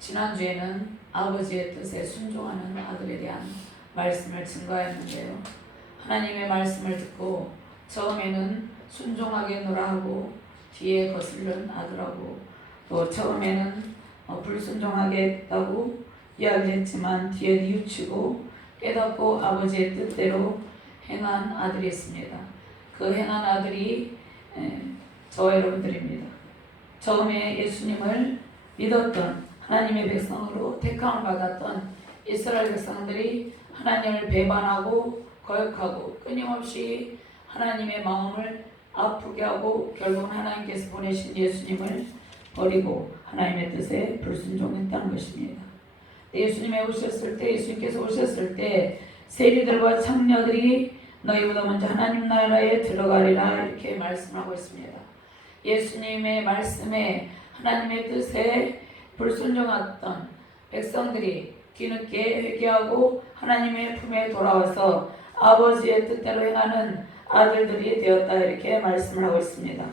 지난주에는 아버지의 뜻에 순종하는 아들에 대한 말씀을 증거했는데요. 하나님의 말씀을 듣고 처음에는 순종하겠노라 하고 뒤에 거슬른 아들하고 또 처음에는 불순종하겠다고 이야기했지만 뒤에 뉘우치고 깨닫고 아버지의 뜻대로 행한 아들이 있습니다. 그 행한 아들이 저와 여러분들입니다. 처음에 예수님을 믿었던 하나님의 백성으로 택함을 받았던 이스라엘 백성들이 하나님을 배반하고 거역하고 끊임없이 하나님의 마음을 아프게 하고 결국은 하나님께서 보내신 예수님을 버리고 하나님의 뜻에 불순종했다는 것입니다. 예수님께서 오셨을 때 세리들과 창녀들이 너희보다 먼저 하나님 나라에 들어가리라 이렇게 말씀하고 있습니다. 예수님의 말씀에 하나님의 뜻에 불순종했던 백성들이 뒤늦게 회개하고 하나님의 품에 돌아와서 아버지의 뜻대로 행하는 아들들이 되었다 이렇게 말씀을 하고 있습니다.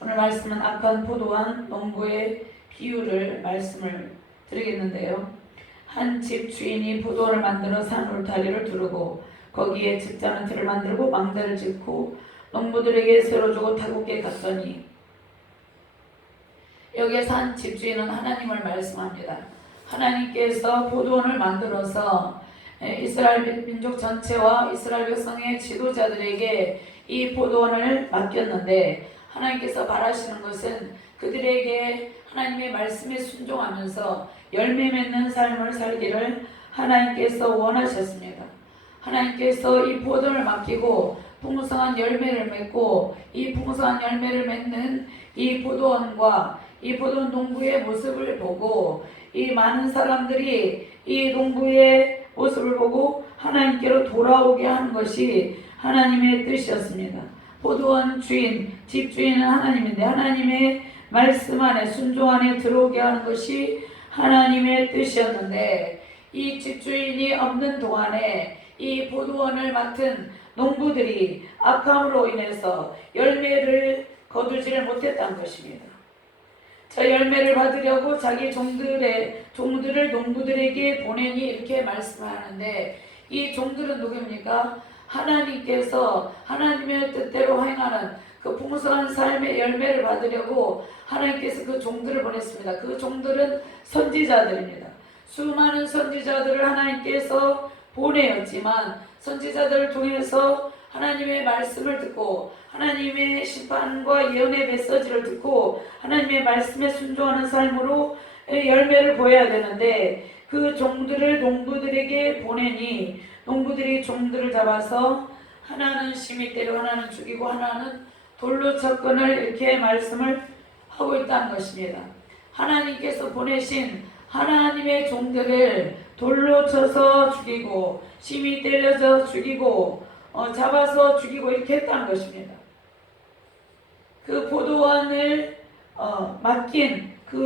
오늘 말씀은 악한 포도원 농부의 비유를 말씀을 드리겠는데요. 한 집 주인이 포도원을 만들어 산 울타리를 두르고 거기에 집자는 틀을 만들고 망대를 짓고 농부들에게 새로 주고 타국에 갔더니 여기에서 한 집주인은 하나님을 말씀합니다. 하나님께서 포도원을 만들어서 이스라엘 민족 전체와 이스라엘 백성의 지도자들에게 이 포도원을 맡겼는데 하나님께서 바라시는 것은 그들에게 하나님의 말씀에 순종하면서 열매 맺는 삶을 살기를 하나님께서 원하셨습니다. 하나님께서 이 포도원을 맡기고 풍성한 열매를 맺고 이 풍성한 열매를 맺는 이 포도원과 이 포도원 농부의 모습을 보고 이 많은 사람들이 이 농부의 모습을 보고 하나님께로 돌아오게 하는 것이 하나님의 뜻이었습니다. 포도원 주인, 집주인은 하나님인데 하나님의 말씀 안에 순종 안에 들어오게 하는 것이 하나님의 뜻이었는데 이 집주인이 없는 동안에 이 포도원을 맡은 농부들이 악함으로 인해서 열매를 거두지를 못했다는 것입니다. 저 열매를 받으려고 자기 종들을 농부들에게 보내니 이렇게 말씀하는데 이 종들은 누구입니까? 하나님께서 하나님의 뜻대로 행하는 그 풍성한 삶의 열매를 받으려고 하나님께서 그 종들을 보냈습니다. 그 종들은 선지자들입니다. 수많은 선지자들을 하나님께서 보내었지만 선지자들을 통해서 하나님의 말씀을 듣고 하나님의 심판과 예언의 메시지를 듣고 하나님의 말씀에 순종하는 삶으로 열매를 보여야 되는데 그 종들을 농부들에게 보내니 농부들이 종들을 잡아서 하나는 심히 때리고 하나는 죽이고 하나는 돌로 쳤건을 이렇게 말씀을 하고 있다는 것입니다. 하나님께서 보내신 하나님의 종들을 돌로 쳐서 죽이고 심히 때려서 죽이고 잡아서 죽이고 이렇게 했다는 것입니다. 그 포도원을 맡긴 그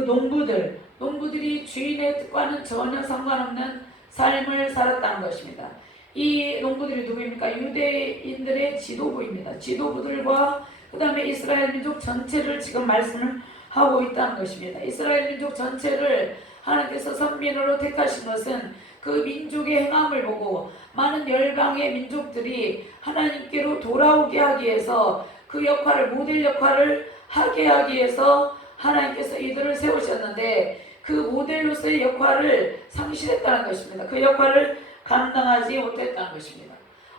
농부들이 주인의 뜻과는 전혀 상관없는 삶을 살았다는 것입니다. 이 농부들이 누구입니까? 유대인들의 지도부입니다. 지도부들과 그 다음에 이스라엘 민족 전체를 지금 말씀을 하고 있다는 것입니다. 이스라엘 민족 전체를 하나님께서 선민으로 택하신 것은 그 민족의 행함을 보고 많은 열방의 민족들이 하나님께로 돌아오게 하기 위해서 그 역할을 모델 역할을 하게 하기 위해서 하나님께서 이들을 세우셨는데 그 모델로서의 역할을 상실했다는 것입니다. 그 역할을 감당하지 못했다는 것입니다.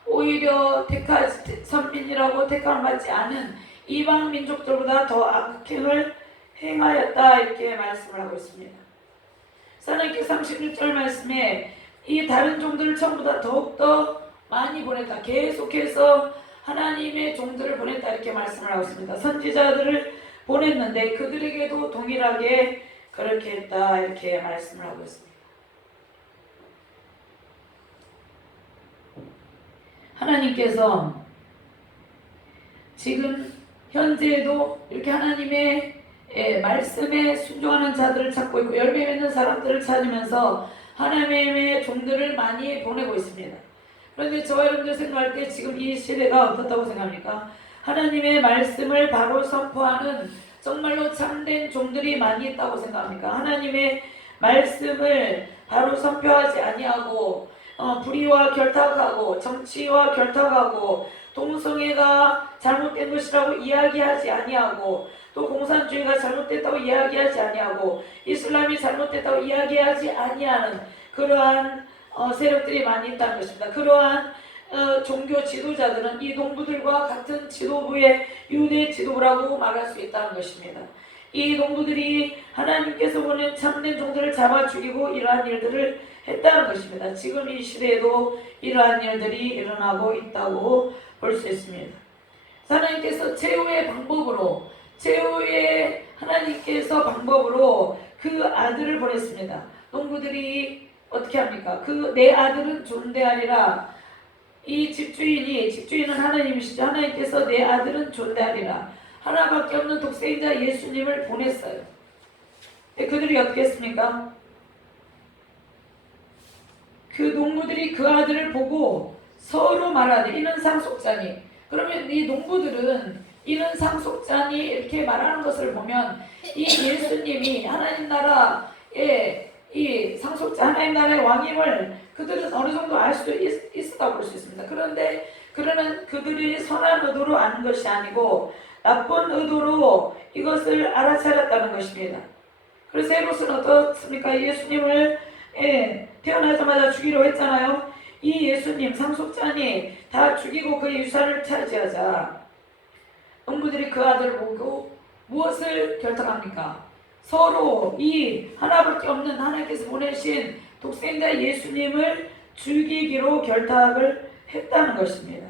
오히려 선민이라고 택함을 받지 않은 이방 민족들보다 더 악행을 행하였다 이렇게 말씀을 하고 있습니다. 하나님께서 36절 말씀에 이 다른 종들을 전부 다 더욱더 많이 보냈다. 계속해서 하나님의 종들을 보냈다 이렇게 말씀을 하고 있습니다. 선지자들을 보냈는데 그들에게도 동일하게 그렇게 했다 이렇게 말씀을 하고 있습니다. 하나님께서 지금 현재에도 이렇게 하나님의 말씀에 순종하는 자들을 찾고 있고 열매 맺는 사람들을 찾으면서 하나님의 종들을 많이 보내고 있습니다. 그런데 저와 여러분들 생각할 때 지금 이 시대가 어떻다고 생각합니까? 하나님의 말씀을 바로 선포하는 정말로 참된 종들이 많이 있다고 생각합니까? 하나님의 말씀을 바로 선포하지 아니하고 불의와 결탁하고 정치와 결탁하고 동성애가 잘못된 것이라고 이야기하지 아니하고 또 공산주의가 잘못됐다고 이야기하지 아니하고 이슬람이 잘못됐다고 이야기하지 아니하는 그러한 세력들이 많이 있다는 것입니다. 그러한 종교 지도자들은 이 농부들과 같은 지도부의 유대 지도부라고 말할 수 있다는 것입니다. 이 농부들이 하나님께서 보낸 참된 종들을 잡아 죽이고 이러한 일들을 했다는 것입니다. 지금 이 시대에도 이러한 일들이 일어나고 있다고 볼 수 있습니다. 하나님께서 최후의 방법으로 그 아들을 보냈습니다. 농부들이 어떻게 합니까? 내 아들은 존대하리라. 이 집주인은 하나님이시죠. 하나님께서 내 아들은 존대하리라. 하나밖에 없는 독생자 예수님을 보냈어요. 그들이 어떻게 했습니까? 그 농부들이 그 아들을 보고 서로 말하되 이는 상속자니. 그러면 이 농부들은 이는 상속자니 이렇게 말하는 것을 보면 이 예수님이 하나님 나라의 이 상속자 하나님 나라의 왕임을 그들은 어느 정도 알 수도 있었다고 볼 수 있습니다. 그런데 그들이 선한 의도로 아는 것이 아니고 나쁜 의도로 이것을 알아차렸다는 것입니다. 그래서 헤롯은 어떻습니까? 예수님을 태어나자마자 죽이려 했잖아요. 이 예수님 상속자니 다 죽이고 그의 유산을 차지하자. 농부들이 그 아들을 보고 무엇을 결탁합니까? 서로 이 하나밖에 없는 하나님께서 보내신 독생자 예수님을 죽이기로 결탁을 했다는 것입니다.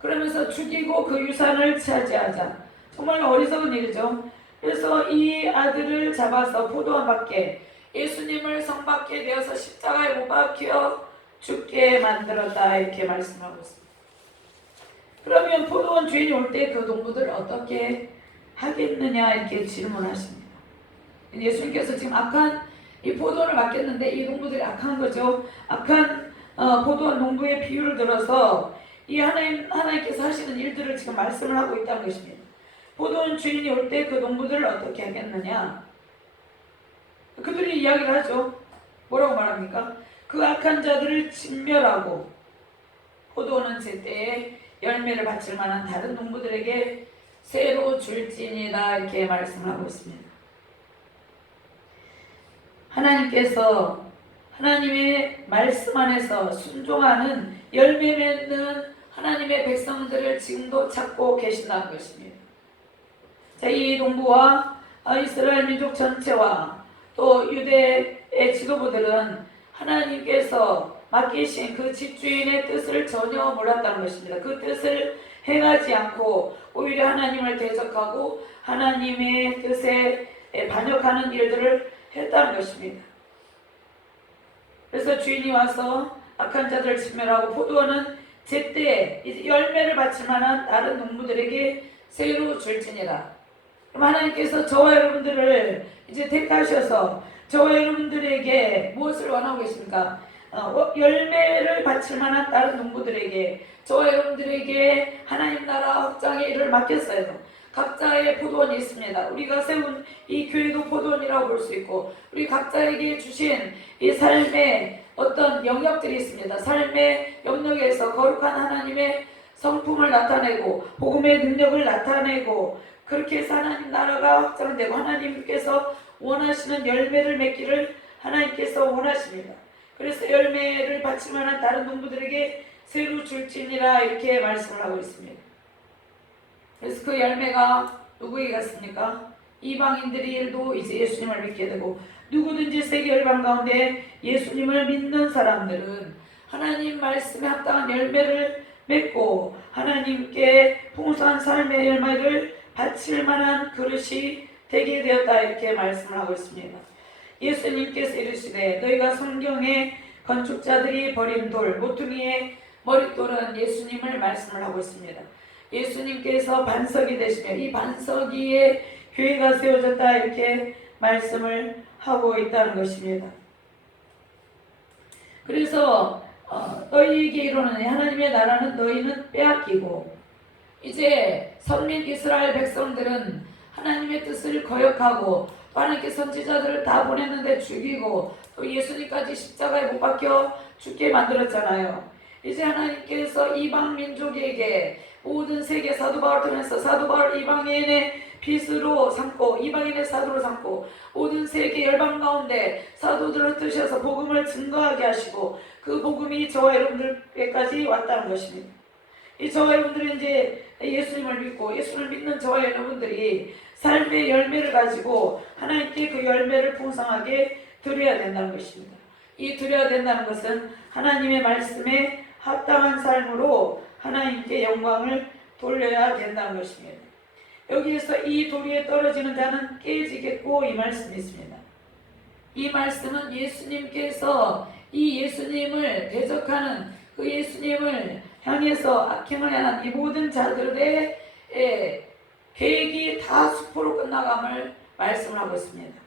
그러면서 죽이고 그 유산을 차지하자. 정말 어리석은 일이죠. 그래서 이 아들을 잡아서 포도원 밖에 예수님을 성 밖에 내어서 십자가에 못 박혀 죽게 만들었다 이렇게 말씀하고 있습니다. 그러면 포도원 주인이 올 때 그 농부들 어떻게 하겠느냐 이렇게 질문하십니다. 예수님께서 지금 악한 이 포도원을 맡겼는데 이 농부들이 악한 거죠. 악한 포도원 농부의 비유를 들어서 이 하나님께서 하시는 일들을 지금 말씀을 하고 있다는 것입니다. 포도원 주인이 올 때 그 농부들을 어떻게 하겠느냐? 그들이 이야기를 하죠. 뭐라고 말합니까? 그 악한 자들을 진멸하고 포도원은 제때에 열매를 바칠 만한 다른 농부들에게 새로 줄지니라 이렇게 말씀하고 있습니다. 하나님께서 하나님의 말씀 안에서 순종하는 열매 맺는 하나님의 백성들을 지금도 찾고 계신다는 것입니다. 자, 이 농부와 이스라엘 민족 전체와 또 유대의 지도부들은 하나님께서 맡기신 그 집주인의 뜻을 전혀 몰랐다는 것입니다. 그 뜻을 행하지 않고 오히려 하나님을 대적하고 하나님의 뜻에 반역하는 일들을 했다는 것입니다. 그래서 주인이 와서 악한 자들을 진멸하고 포도원은 제때 열매를 바칠 만한 다른 농부들에게 새로 줄지니라. 그럼 하나님께서 저와 여러분들을 이제 택하셔서 저와 여러분들에게 무엇을 원하고 계십니까? 열매를 바칠 만한 다른 농부들에게 저와 여러분들에게 하나님 나라 확장의 일을 맡겼어요. 각자의 포도원이 있습니다. 우리가 세운 이 교회도 포도원이라고 볼 수 있고 우리 각자에게 주신 이 삶의 어떤 영역들이 있습니다. 삶의 영역에서 거룩한 하나님의 성품을 나타내고 복음의 능력을 나타내고 그렇게 해서 하나님 나라가 확장되고 하나님께서 원하시는 열매를 맺기를 하나님께서 원하십니다. 그래서 열매를 바칠 만한 다른 농부들에게 새로 줄지니라 이렇게 말씀을 하고 있습니다. 그래서 그 열매가 누구에게 갔습니까? 이방인들도 이제 예수님을 믿게 되고 누구든지 세계 열방 가운데 예수님을 믿는 사람들은 하나님 말씀에 합당한 열매를 맺고 하나님께 풍성한 삶의 열매를 바칠 만한 그릇이 되게 되었다 이렇게 말씀을 하고 있습니다. 예수님께서 이르시되 너희가 성경에 건축자들이 버린 돌 모퉁이의 머릿돌은 예수님을 말씀을 하고 있습니다. 예수님께서 반석이 되시며 이 반석 위에 교회가 세워졌다 이렇게 말씀을 하고 있다는 것입니다. 그래서 너희에게 이르노니 하나님의 나라는 너희는 빼앗기고 이제 선민 이스라엘 백성들은 하나님의 뜻을 거역하고 하나님께 선지자들을 다 보냈는데 죽이고 또 예수님까지 십자가에 못 박혀 죽게 만들었잖아요. 이제 하나님께서 이방 민족에게 모든 세계 사도 바울을 통해서 사도 바울 이방인의 빛으로 삼고 이방인의 사도로 삼고 모든 세계 열방 가운데 사도들을 뜨셔서 복음을 증거하게 하시고 그 복음이 저와 여러분들께까지 왔다는 것입니다. 이 저와 여러분들이 이제 예수님을 믿고 예수를 믿는 저와 여러분들이 삶의 열매를 가지고 하나님께 그 열매를 풍성하게 드려야 된다는 것입니다. 이 드려야 된다는 것은 하나님의 말씀에 합당한 삶으로 하나님께 영광을 돌려야 된다는 것입니다. 여기에서 이 도리에 떨어지는 자는 깨지겠고 이 말씀이 있습니다. 이 말씀은 예수님께서 이 예수님을 대적하는 그 예수님을 향해서 악행을 행한 이 모든 자들의 계획이 다 수포로 끝나감을 말씀을 하고 있습니다.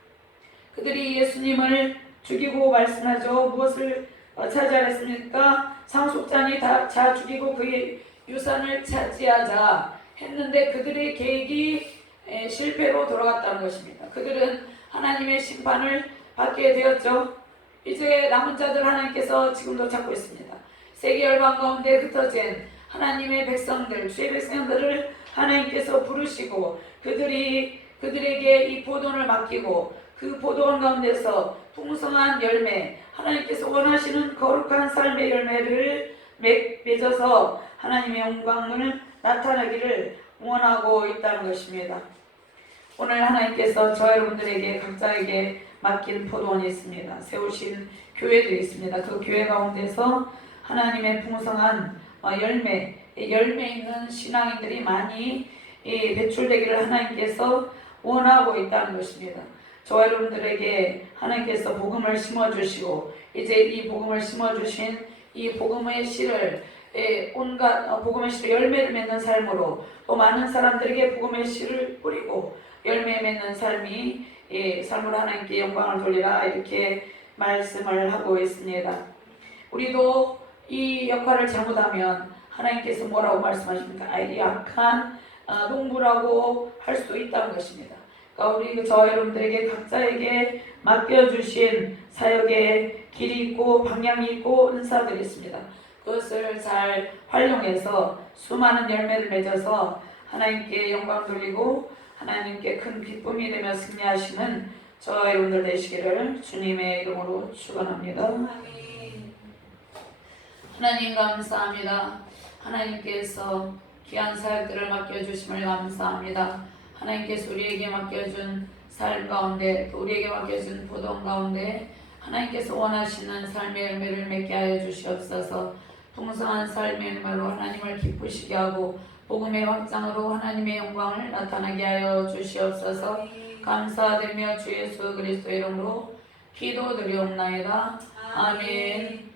그들이 예수님을 죽이고 말씀하죠. 무엇을 차지하였습니까? 상속자니 다 죽이고 그의 유산을 차지하자 했는데 그들의 계획이 실패로 돌아갔다는 것입니다. 그들은 하나님의 심판을 받게 되었죠. 이제 남은 자들 하나님께서 지금도 찾고 있습니다. 세계 열방 가운데 흩어진 하나님의 백성들, 주의 백성들을 하나님께서 부르시고 그들에게 이 포도원을 맡기고 그 포도원 가운데서 풍성한 열매, 하나님께서 원하시는 거룩한 삶의 열매를 맺어서 하나님의 영광을 나타내기를 원하고 있다는 것입니다. 오늘 하나님께서 저 여러분들에게 각자에게 맡긴 포도원이 있습니다. 세우신 교회들이 있습니다. 그 교회 가운데서 하나님의 풍성한 열매 있는 신앙인들이 많이 배출되기를 하나님께서 원하고 있다는 것입니다. 저와 여러분들에게 하나님께서 복음을 심어주시고 이제 이 복음을 심어주신 이 복음의 씨를 온갖 복음의 씨를 열매를 맺는 삶으로 또 많은 사람들에게 복음의 씨를 뿌리고 열매 맺는 삶이 삶으로 하나님께 영광을 돌리라 이렇게 말씀을 하고 있습니다. 우리도 이 역할을 잘못하면 하나님께서 뭐라고 말씀하십니까? 약한 농부라고 할 수도 있다는 것입니다. 우리 저와 여러분들에게 각자에게 맡겨주신 사역에 길이 있고 방향이 있고 은사들이 있습니다. 그것을 잘 활용해서 수많은 열매를 맺어서 하나님께 영광 돌리고 하나님께 큰 기쁨이 되며 승리하시는 저와 여러분들 되시기를 주님의 이름으로 축원합니다. 하나님 감사합니다. 하나님께서 귀한 사역들을 맡겨주심을 감사합니다. 하나님께서 우리에게 맡겨준 삶 가운데 또 우리에게 맡겨준 포도원 가운데 하나님께서 원하시는 삶의 열매를 맺게 하여 주시옵소서. 풍성한 삶의 열매로 하나님을 기쁘시게 하고 복음의 확장으로 하나님의 영광을 나타나게 하여 주시옵소서. 감사드리며 주 예수 그리스도 이름으로 기도드리옵나이다. 아멘.